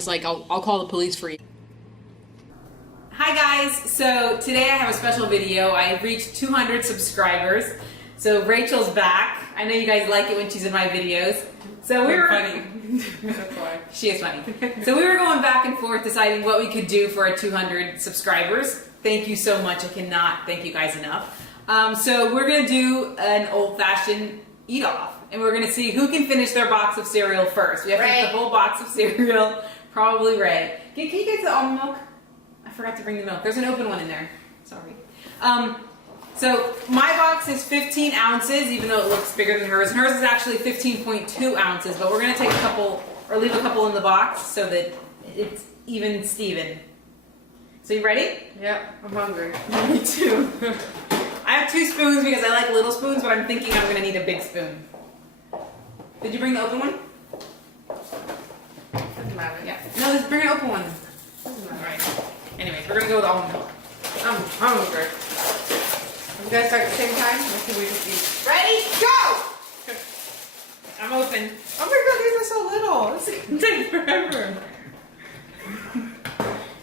was like, I'll call the police for you. Hi guys, so today I have a special video. I reached 200 subscribers. So Rachel's back. I know you guys like it when she's in my videos. So we were funny. That's why. She is funny. So we were going back and forth deciding what we could do for our 200 subscribers. Thank you so much. I cannot thank you guys enough. So we're going to do an old-fashioned eat-off. And we're going to see who can finish their box of cereal first. We have to eat the whole box of cereal. Probably Ray. Can you get the almond milk? I forgot to bring the milk. There's an open one in there. Sorry. So my box is 15 ounces, even though it looks bigger than hers. And hers is actually 15.2 ounces, but we're going to take a couple, or leave a couple in the box so that it's even Steven. So you ready? Yeah, I'm hungry. Me too. I have 2 spoons because I like little spoons, but I'm thinking I'm going to need a big spoon. Did you bring the open one? Doesn't matter. Yeah. No, let's bring an open one. Doesn't matter. Alright. Anyways, we're going to go with almond milk. I'm hungry. You guys start at the same time? Or should we just eat? Ready? Go! I'm open. Oh my god, these are so little. This is gonna take forever.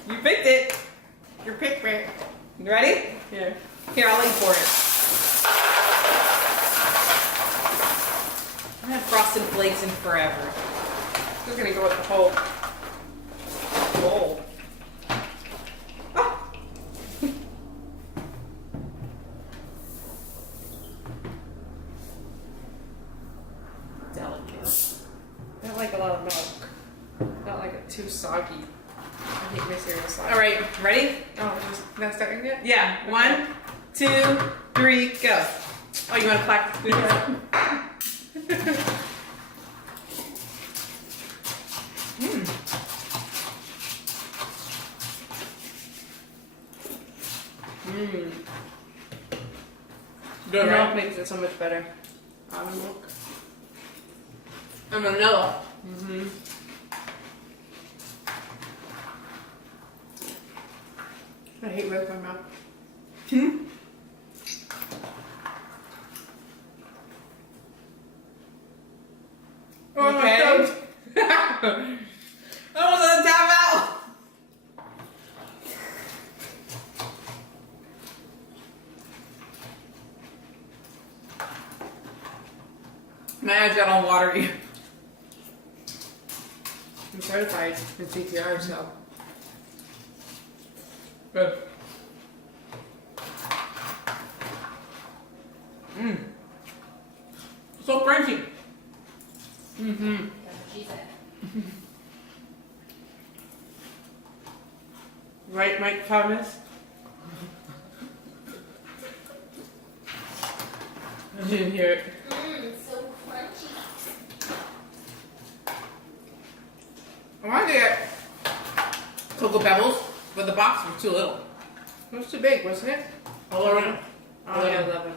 You picked it. Your pick, pick. You ready? Yeah. Here, I'll eat for it. I haven't had Frosted Flakes in forever. This is gonna go with the whole bowl. Delicate. I don't like a lot of milk. Not like it too soggy. I hate my cereal soggy. All right, ready? Oh, not starting yet? Yeah. 1, 2, 3, go. Oh, you want to clap the spoon? Mmm. Good, The right? milk makes it so much better. Almond milk. And vanilla. Mm-hmm. I hate milk in my mouth. Oh my Okay. god! Almost on the time out. My eyes got all watery. I'm certified in CTR, so. Good. Mmm. So crunchy. Mm-hmm. That's what she said. Right, Mike Thomas? I didn't hear it. It's so crunchy. I wanted to get Cocoa Pebbles, but the box was too little. It was too big, wasn't it? 11. Oh, yeah, 11.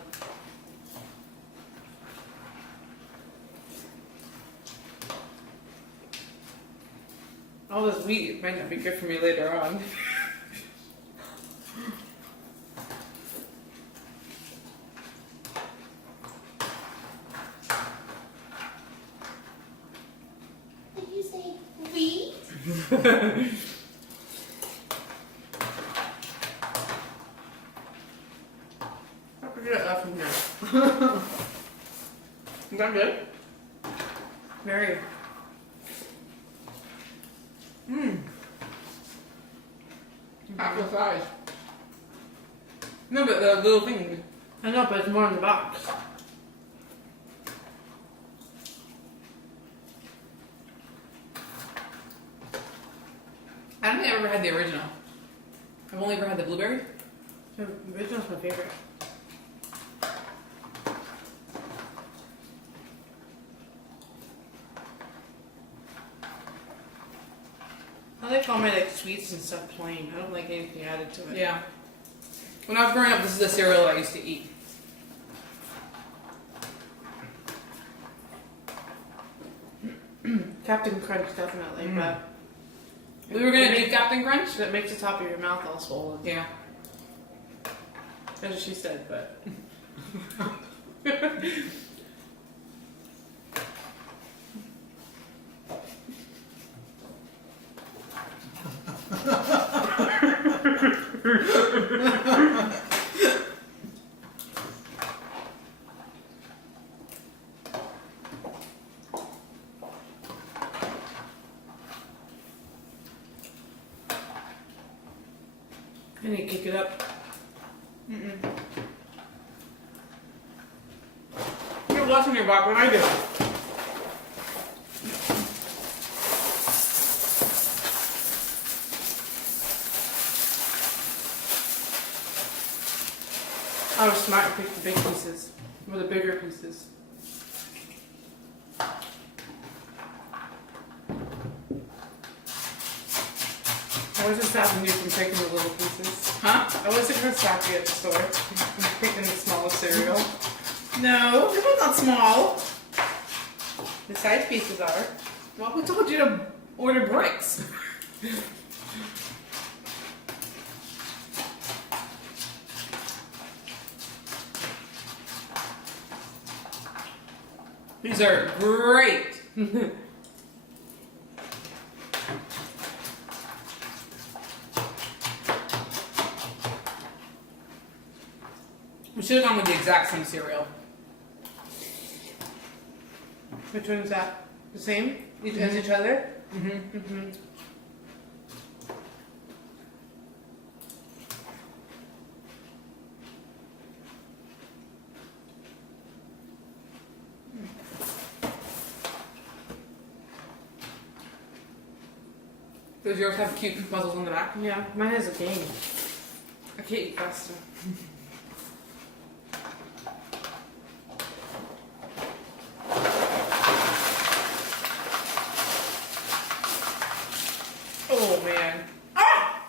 All this wheat might not be good for me later on. Did you say wheat? I could get that from here. Is that good? Very. Mmm. Half the size. No, but the little thing. I know, but it's more in the box. I don't think I've ever had the original. I've only ever had the blueberry. The original's my favorite. I like all my like sweets and stuff plain. I don't like anything added to it. Yeah. When I was growing up, this is the cereal I used to eat. Captain Crunch definitely, but We were gonna do Captain Crunch. that makes the top of your mouth all swollen. Yeah. That's what she said, but need to kick it up. You're watching your back when I do. I was smart and picked the big pieces. Or the bigger pieces. I wasn't stopping you from taking the little pieces. Huh? I wasn't going to stop you at the store from picking the smallest cereal. No, it was not small. The size pieces are. Well, who told you to order bricks? These are great. We should have gone with the exact same cereal. Which one is that? The same? As each other? Mm-hmm. Does yours have cute puzzles on the back? Yeah, mine has a game. I can't eat faster. Oh man. Ah!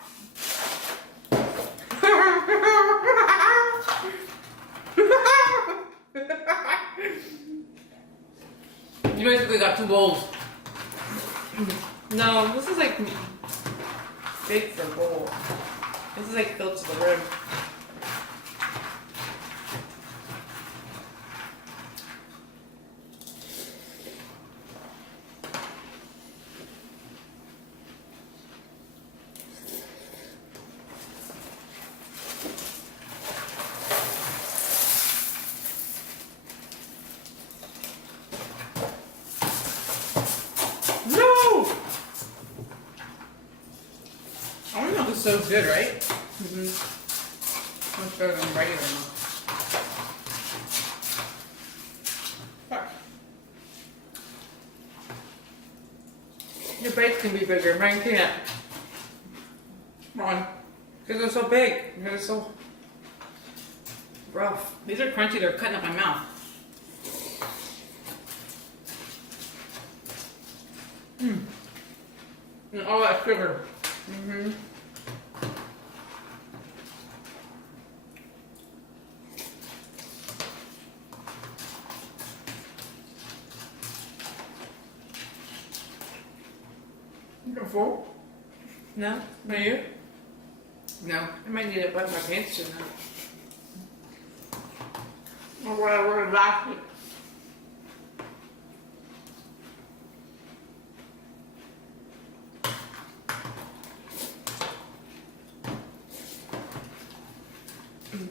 You basically got 2 bowls. No, this is like big for a bowl. This is like filled to the rim. No! Almond milk is so good, right? Much better than regular milk. Fuck. Your bites can be bigger, mine can't. Come on. Because they're so big. They're so rough. These are crunchy, they're cutting up my mouth. And all that sugar. You're full? No? Are you? No. I might need to button my pants to now. Or what I ordered last week.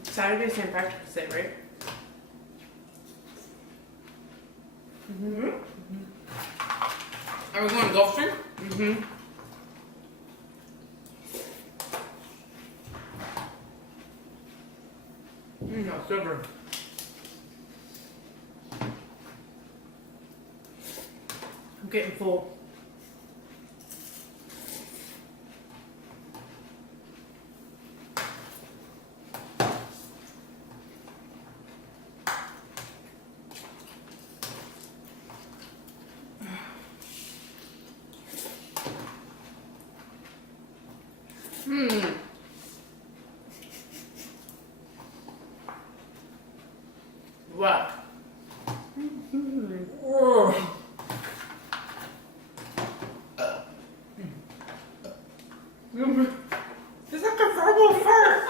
Saturday St. Patrick's Day, right? Are we going to Gulfstream? Mm-hmm. No sugar. I'm getting full. What? It's like a verbal fart.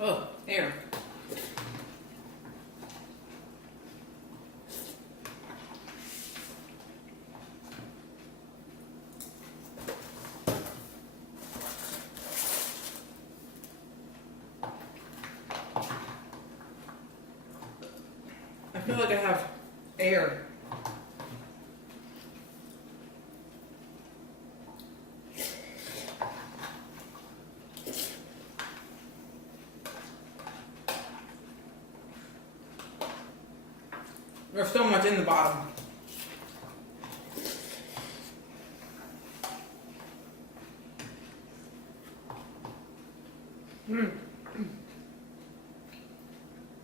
Oh, air. I feel like I have air. There's so much in the bottom.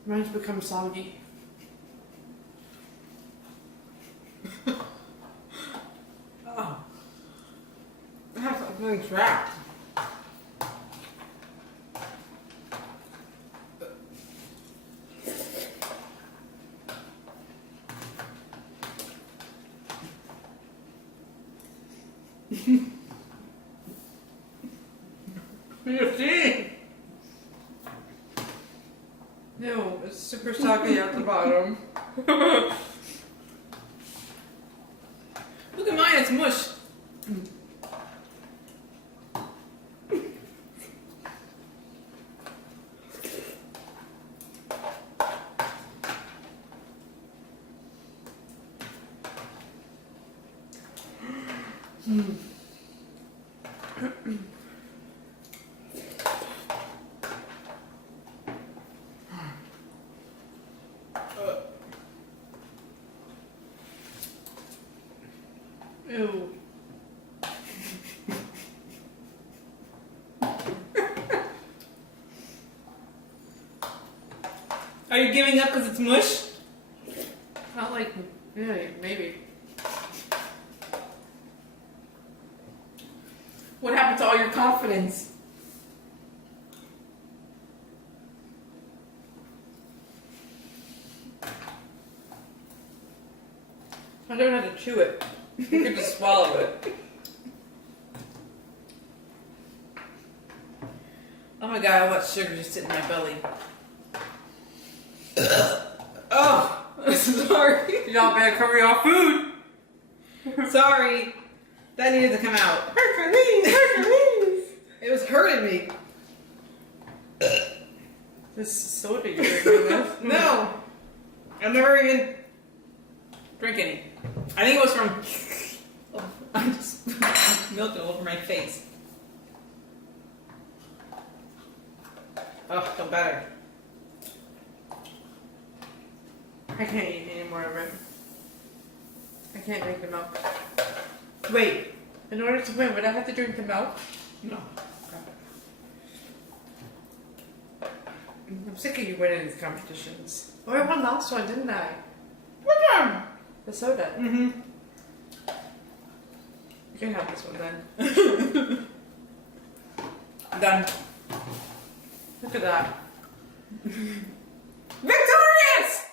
Mine's become soggy. Oh. I have something trapped. You see? No, it's super soggy at the bottom. Look at mine, it's mush. Ew. Are you giving up because it's mush? Not like, yeah, maybe. What happened to all your confidence? I don't know how to chew it. You could just swallow it. Oh my god, I watched sugar just sit in my belly. Oh, sorry. Y'all better cover your food. Sorry. That needed to come out. Hercules, Hercules. It was hurting me. This soda you're drinking with. No. I've never even drank any. I think it was from... Oh, I just milk all over my face. Oh, feel better. I can't eat any more of it. I can't drink the milk. Wait. In order to win, would I have to drink the milk? No. I'm sick of you winning these competitions. Oh, I won last one, didn't I? Which one? The soda. Mm-hmm. You can have this one then. Done. Look at that. Victorious!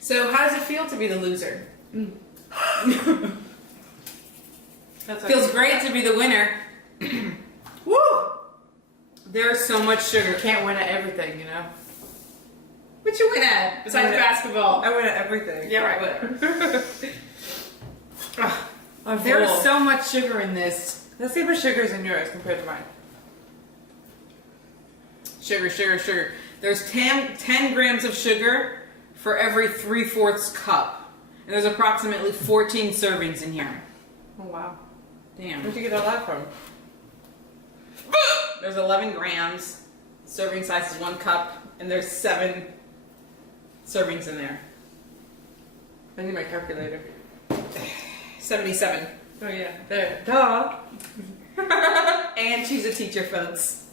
So, how does it feel to be the loser? That's Feels great to be the winner. Woo! There's so much sugar. Can't win at everything, you know? What you win at besides I win at- basketball? I win at everything. Yeah, right, whatever. I'm There's full. so much sugar in this. Let's see how much sugar is in yours compared to mine. Sugar, sugar, sugar. There's 10 grams of sugar for every 3/4 cup. And there's approximately 14 servings in here. Oh, wow. Damn. Where'd you get all that from? There's 11 grams. Serving size is 1 cup. And there's 7 servings in there. I need my calculator. 77. Oh, yeah. There. Duh. And she's a teacher, folks.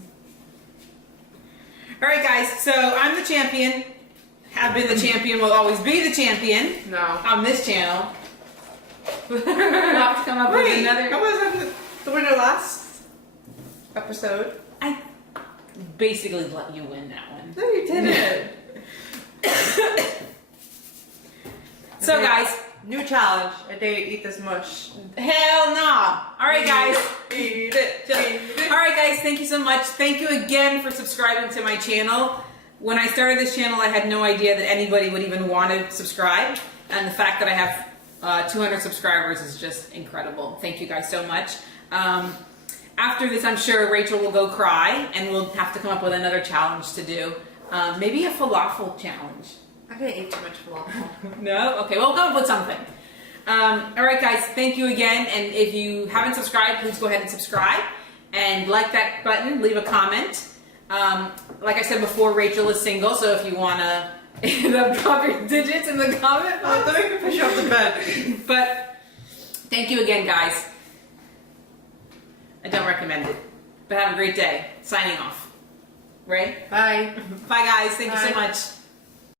Alright guys, so I'm the champion. Have been the champion, will always be the champion No. on this channel. We'll have to come up with Wait, another... I wasn't the winner last episode. I basically let you win that one. No, you didn't. So guys, New challenge. A day to eat this mush. hell no. Alright guys. Eat it. Eat it. Alright guys, thank you so much. Thank you again for subscribing to my channel. When I started this channel, I had no idea that anybody would even want to subscribe. And the fact that I have 200 subscribers is just incredible. Thank you guys so much. After this, I'm sure Rachel will go cry and we'll have to come up with another challenge to do. Maybe a falafel challenge. I didn't eat too much falafel. No? Okay, well, we'll come up with something. Alright guys, thank you again. And if you haven't subscribed, please go ahead and subscribe. And like that button, leave a comment. Like I said before, Rachel is single, so if you want to Drop your digits in the comment Oh, box. let me push you off the bed. But thank you again, guys. I don't recommend it. But have a great day. Signing off. Ray? Bye. Bye, guys. Thank you so Bye. much.